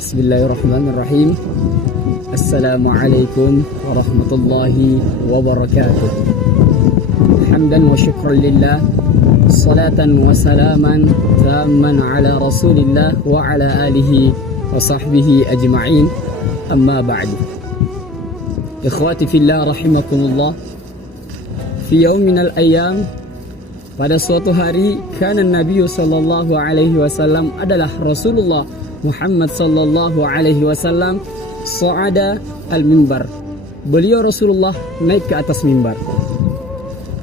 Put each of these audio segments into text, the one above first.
Bismillahirrahmanirrahim. Assalamualaikum warahmatullahi wabarakatuh. Hamdan wa syukran lillah, salatan wa salaman tamman ala rasulillah wa ala alihi wa sahbihi ajma'in. Amma ba'du. Ikhwati fillah rahimakumullah. Fi yawm minal ayyam, pada suatu hari, kana Nabi sallallahu alaihi wasallam adalah Rasulullah Muhammad sallallahu alaihi wasallam sa'ada al-mimbar. Beliau Rasulullah naik ke atas mimbar.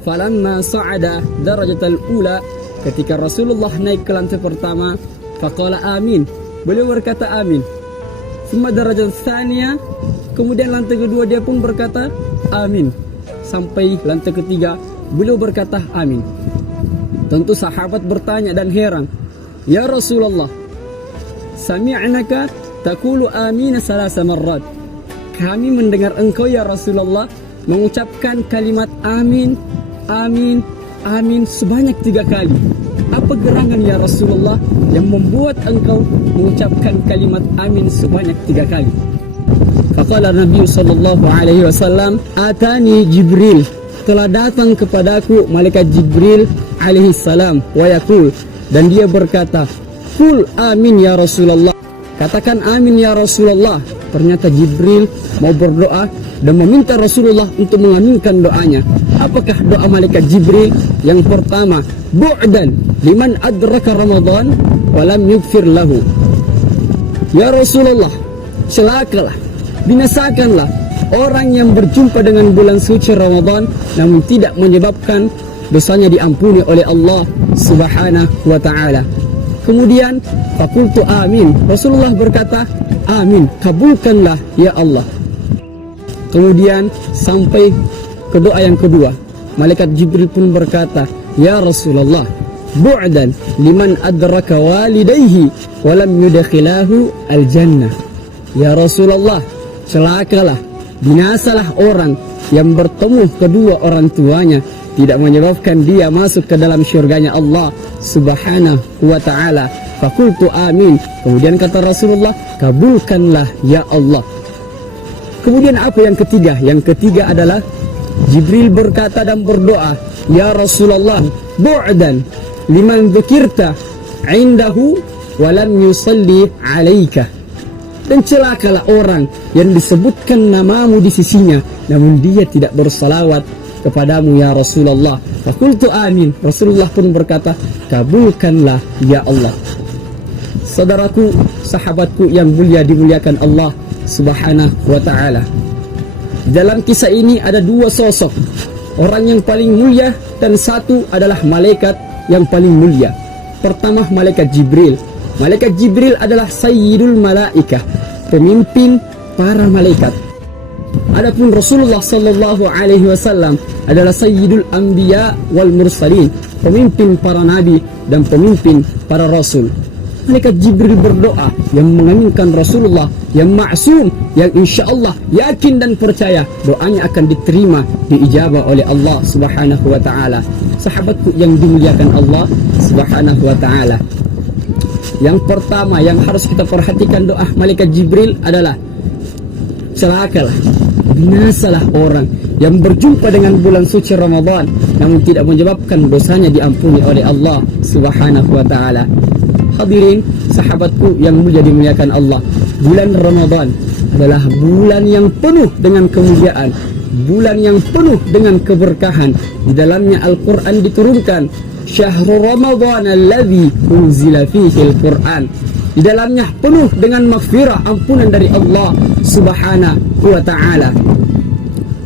Falamma sa'ada darajatal ula, ketika Rasulullah naik ke lantai pertama, faqala amin. Beliau berkata amin. Thumma darajat tsaniya, kemudian lantai kedua dia pun berkata amin. Sampai lantai ketiga beliau berkata amin. Tentu sahabat bertanya dan heran, "Ya Rasulullah, sami'naka taqulu amin salasa marrat." Kami mendengar engkau ya Rasulullah mengucapkan kalimat amin, amin, amin sebanyak 3 kali. Apa gerangan ya Rasulullah yang membuat engkau mengucapkan kalimat amin sebanyak 3 kali? Faqala Nabi sallallahu alaihi wasallam, "Atani Jibril." Telah datang kepadaku malaikat Jibril alaihi salam wa yaqul, dan dia berkata, "Qul amin ya Rasulullah." Katakan amin ya Rasulullah. Ternyata Jibril mau berdoa dan meminta Rasulullah untuk mengaminkan doanya. Apakah doa malaikat Jibril? Yang pertama, bu'dan liman adraka Ramadan wa lam yughfir lahu. Ya Rasulullah, celakalah, binasakanlah orang yang berjumpa dengan bulan suci Ramadan namun tidak menyebabkan dosanya diampuni oleh Allah Subhanahu wa ta'ala. Kemudian fakultu amin. Rasulullah berkata amin, kabulkanlah ya Allah. Kemudian sampai ke doa yang kedua, malaikat Jibril pun berkata, "Ya Rasulullah, bu'dan liman adraka walidayhi wa lam yudkhilahu al-jannah." Ya Rasulullah, celakalah, binasalah orang yang bertemu kedua orang tuanya tidak menyebabkan dia masuk ke dalam syurganya Allah Subhanahu wa ta'ala. Fakultu amin. Kemudian kata Rasulullah, kabulkanlah ya Allah. Kemudian apa yang ketiga? Yang ketiga adalah Jibril berkata dan berdoa, "Ya Rasulullah, bu'dan liman dzukirta indahu wa lam yusalli 'alaika." Dan celakalah orang yang disebutkan namamu di sisinya namun dia tidak bersalawat kepadamu ya Rasulullah. Fakultu amin. Rasulullah pun berkata, kabulkanlah ya Allah. Saudaraku, sahabatku yang mulia dimuliakan Allah Subhanahu wa ta'ala. Dalam kisah ini ada 2 sosok, orang yang paling mulia dan satu adalah malaikat yang paling mulia. Pertama, malaikat Jibril. Malaikat Jibril adalah sayyidul malaikah, pemimpin para malaikat. Adapun Rasulullah sallallahu alaihi wasallam adalah sayyidul anbiya wal mursalin, pemimpin para nabi dan pemimpin para rasul. Malaikat Jibril berdoa yang mengaminkan Rasulullah yang maksum, yang insyaallah yakin dan percaya doanya akan diterima, diijabah oleh Allah Subhanahu wa taala. Sahabatku yang dimuliakan Allah Subhanahu wa taala, yang pertama yang harus kita perhatikan doa malaikat Jibril adalah celakalah, binasalah orang yang berjumpa dengan bulan suci Ramadan namun tidak menyebabkan dosanya diampuni oleh Allah Subhanahu wa ta'ala. Hadirin sahabatku yang mulia dimuliakan Allah, bulan Ramadan adalah bulan yang penuh dengan kemuliaan, bulan yang penuh dengan keberkahan. Di dalamnya Al-Quran diturunkan, Syahrul Ramadan alladzi unzila fihi al-Quran. Di dalamnya penuh dengan maghfirah, ampunan dari Allah Subhanahu wa ta'ala.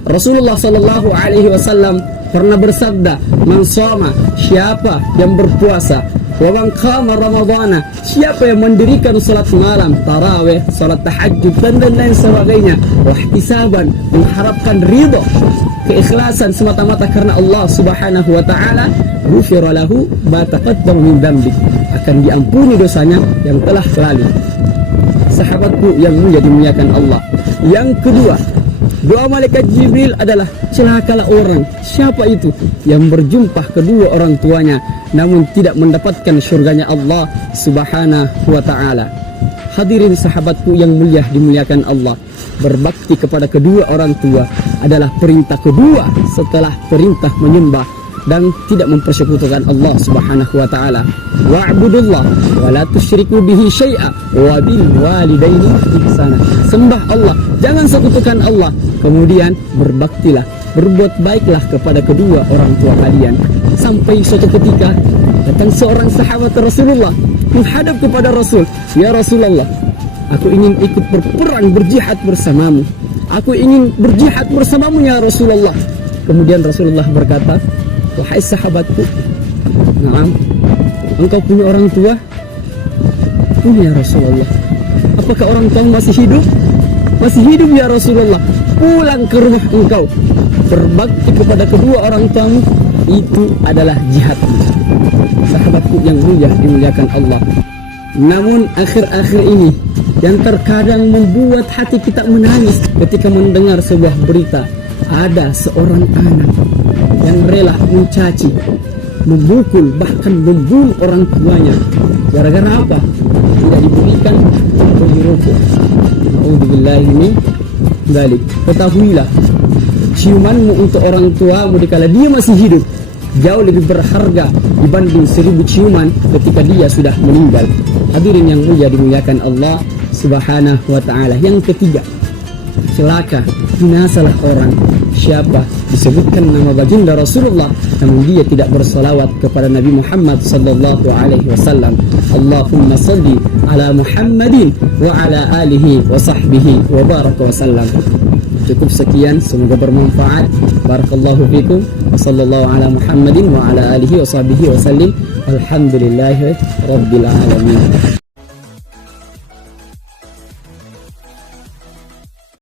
Rasulullah sallallahu alaihi wasallam pernah bersabda, "Man shoma," siapa yang berpuasa, "wa man qama ramadhana," siapa yang mendirikan salat malam, tarawih, salat tahajud dan lain sebagainya, wa ihtisaban, mengharapkan ridha, keikhlasan semata-mata karena Allah Subhanahu wa ta'ala, ghufira lahu ma taqaddama min dzambi, akan diampuni dosanya yang telah lalu. Sahabatku yang mulia dimuliakan Allah. Yang kedua, doa malaikat Jibril adalah celakalah orang. Siapa itu? Yang berjumpa kedua orang tuanya namun tidak mendapatkan syurganya Allah Subhanahu wa ta'ala. Hadirin sahabatku yang mulia dimuliakan Allah, berbakti kepada kedua orang tua adalah perintah kedua setelah perintah menyembah dan tidak mempersekutukan Allah Subhanahu wa taala. Wa'budullah wa la tusyriku bihi syai'a wa bil walidaini ihsana. Sembah Allah, jangan sekutukan Allah. Kemudian berbaktilah, berbuat baiklah kepada kedua orang tua kalian. Sampai suatu ketika datang seorang sahabat Rasulullah menghadap kepada Rasul, "Ya Rasulullah, aku ingin ikut berperang, berjihad bersamamu. Aku ingin berjihad bersamamu ya Rasulullah." Kemudian Rasulullah berkata, "Wahai sahabatku, naam, engkau punya orang tua?" "Punya ya Rasulullah." "Apakah orang tua masih hidup?" "Masih hidup ya Rasulullah." "Pulang ke rumah engkau, berbakti kepada kedua orang tuamu, itu adalah jihad." Sahabatku yang mulia dimuliakan Allah, namun akhir-akhir ini yang terkadang membuat hati kita menangis ketika mendengar sebuah berita, ada seorang anak yang rela mencaci, memukul, bahkan membunuh orang tuanya. Gara-gara apa? Tidak diberikan bagi rokok. Nauzubillahi min dzalik. Ketahuilah, ciumanmu untuk orang tuamu dikala dia masih hidup jauh lebih berharga dibanding 1000 ciuman ketika dia sudah meninggal. Hadirin yang mulia dimuliakan Allah Subhanahu wa taala. Yang ketiga, celaka, binasalah orang siapa disebutkan nama baginda Rasulullah namun dia tidak bersalawat kepada Nabi Muhammad sallallahu alaihi wasallam. Allahumma salli ala Muhammadin wa ala alihi wa sahbihi wa baraka wasallam. Cukup sekian, semoga bermanfaat. Barakallahu fikum. Sallallahu ala Muhammadin wa ala alihi wa sahbihi wa sallim. Alhamdulillahi rabbil alamin.